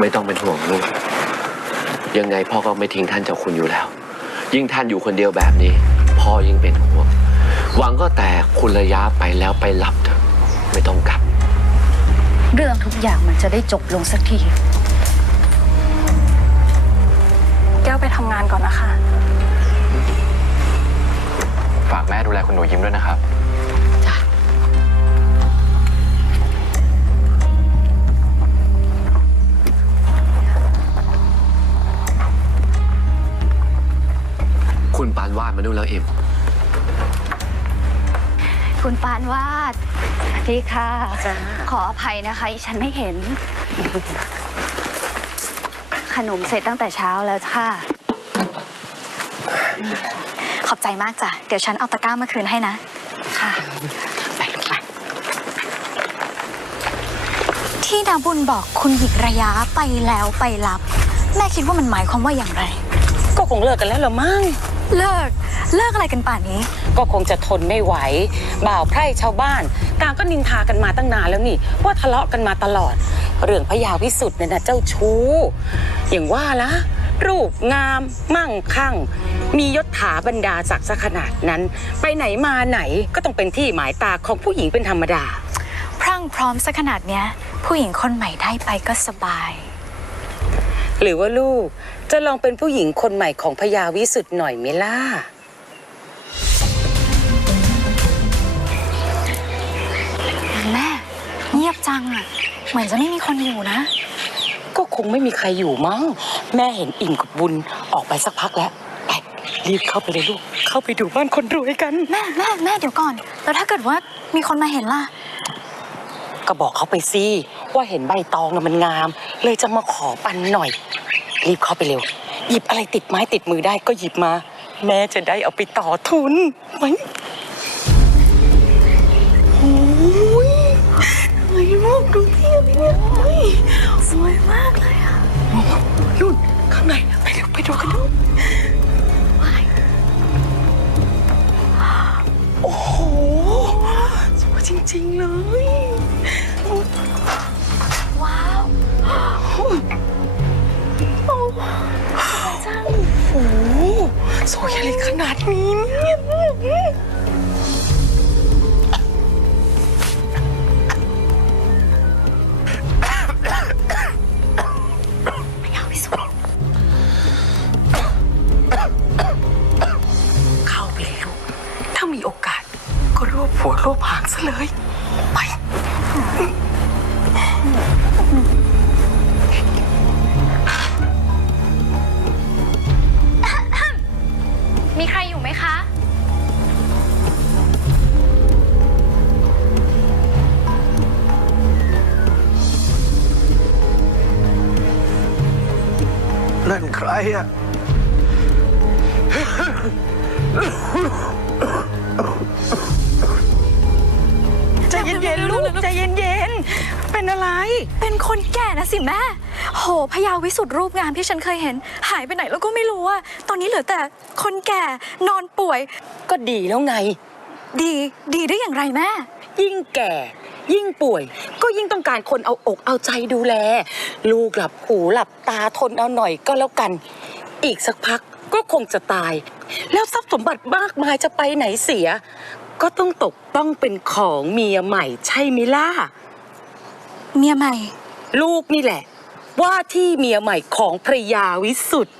ไม่ต้องเป็นห่วงลูก ยังไงพ่อก็ไม่ทิ้งท่านเจ้าคุณอยู่แล้ว ยิ่งท่านอยู่คนเดียวแบบนี้ พ่อยิ่งเป็นห่วง หวังก็แต่คุณระยะไปแล้วไปหลับเถอะไม่ต้องกลับ เรื่องทุกอย่างมันจะได้จบลงสักที แก้วไปทำงานก่อนนะคะ ฝากแม่ดูแลคุณหนูยิ้มด้วยนะครับานวาดมาดูแล้วเอ็มคุณปานวาดสวัสดีค่ะขออภัยนะคะอีฉันไม่เห็น ขนมเสร็จตั้งแต่เช้าแล้วค่ะ ขอบใจมากจ้ะ เดี๋ยวฉันเอาตะกร้ามาคืนให้นะ ค่ะ ไปลูกไปที่นาบุญบอกคุณหยิกระยะไปแล้วไปรับ แม่คิดว่ามันหมายความว่าอย่างไร ก็คงเลิกกันแล้วละมั้ง เลิก เลิกอะไรกันป่านนี้ ก็คงจะทนไม่ไหว บ่าวไพร่ชาวบ้านต่างก็นินทากันมาตั้งนานแล้วนี่ ว่าทะเลาะกันมาตลอด เรื่องพระยาวิสุทธ์เนี่ยนะเจ้าชู้ อย่างว่าละรูปงาม มั่งคั่ง มียศถาบรรดาศักดิ์ซะขนาดนั้น ไปไหนมาไหนก็ต้องเป็นที่หมายตาของผู้หญิงเป็นธรรมดา พรั่งพร้อมซะขนาดเนี้ย ผู้หญิงคนใหม่ได้ไปก็สบาย หรือว่าลูกจะลองเป็นผู้หญิงคนใหม่ของพญาวิสุทธ์หน่อยไหมล่ะ แม่ เงียบจังอะ เหมือนจะไม่มีคนอยู่นะ ก็คงไม่มีใครอยู่มั้ง แม่เห็นอิ่มกับบุญออกไปสักพักแล้ว ไป รีบเข้าไปเลยลูก เข้าไปดูบ้านคนรวยกัน แม่แม่แม่เดี๋ยวก่อน แล้วถ้าเกิดว่ามีคนมาเห็นล่ะ ก็บอกเขาไปสิว่าเห็นใบตองน่ะมันงาม เลยจะมาขอปันหน่อย รีบเข้าไปเร็ว หยิบอะไรติดไม้ติดมือได้ก็หยิบมา แม่จะได้เอาไปต่อทุนไว้โอ้ยสวยมากดูเทียบเนี่ยโอ้ยสวยมากเลยอะนู่นข้างในไปเร็วไปดูกันดูโอ้โหสวยจริง ๆ เลย ว้าวโอ้จังโหสวยอะไรขนาดนี้เนี่ยเข้าไปเลยลูก ถ้ามีโอกาส ก็รวบหัวรวบหางซะเลย นั่นใครอะใจเย็นๆลูกใจเย็นๆ เป็นอะไร เป็นคนแก่นะสิแม่ โหพญาวิสุทธิรูปงามที่ฉันเคยเห็น หายไปไหนแล้วก็ไม่รู้อะตอนนี้เหลือแต่คนแก่นอนป่วย ก็ดีแล้วไง ดีดีได้อย่างไรแม่ ยิ่งแก่ ยิ่งป่วย ก็ยิ่งต้องการคนเอาอกเอาใจดูแล ลูกหลับหูหลับตาทนเอาหน่อยก็แล้วกัน อีกสักพักก็คงจะตาย แล้วทรัพย์สมบัติมากมายจะไปไหนเสีย ก็ต้องตกต้องเป็นของเมียใหม่ใช่ไหมล่ะ เมียใหม่ ลูกนี่แหละ ว่าที่เมียใหม่ของพระยาวิสุทธ์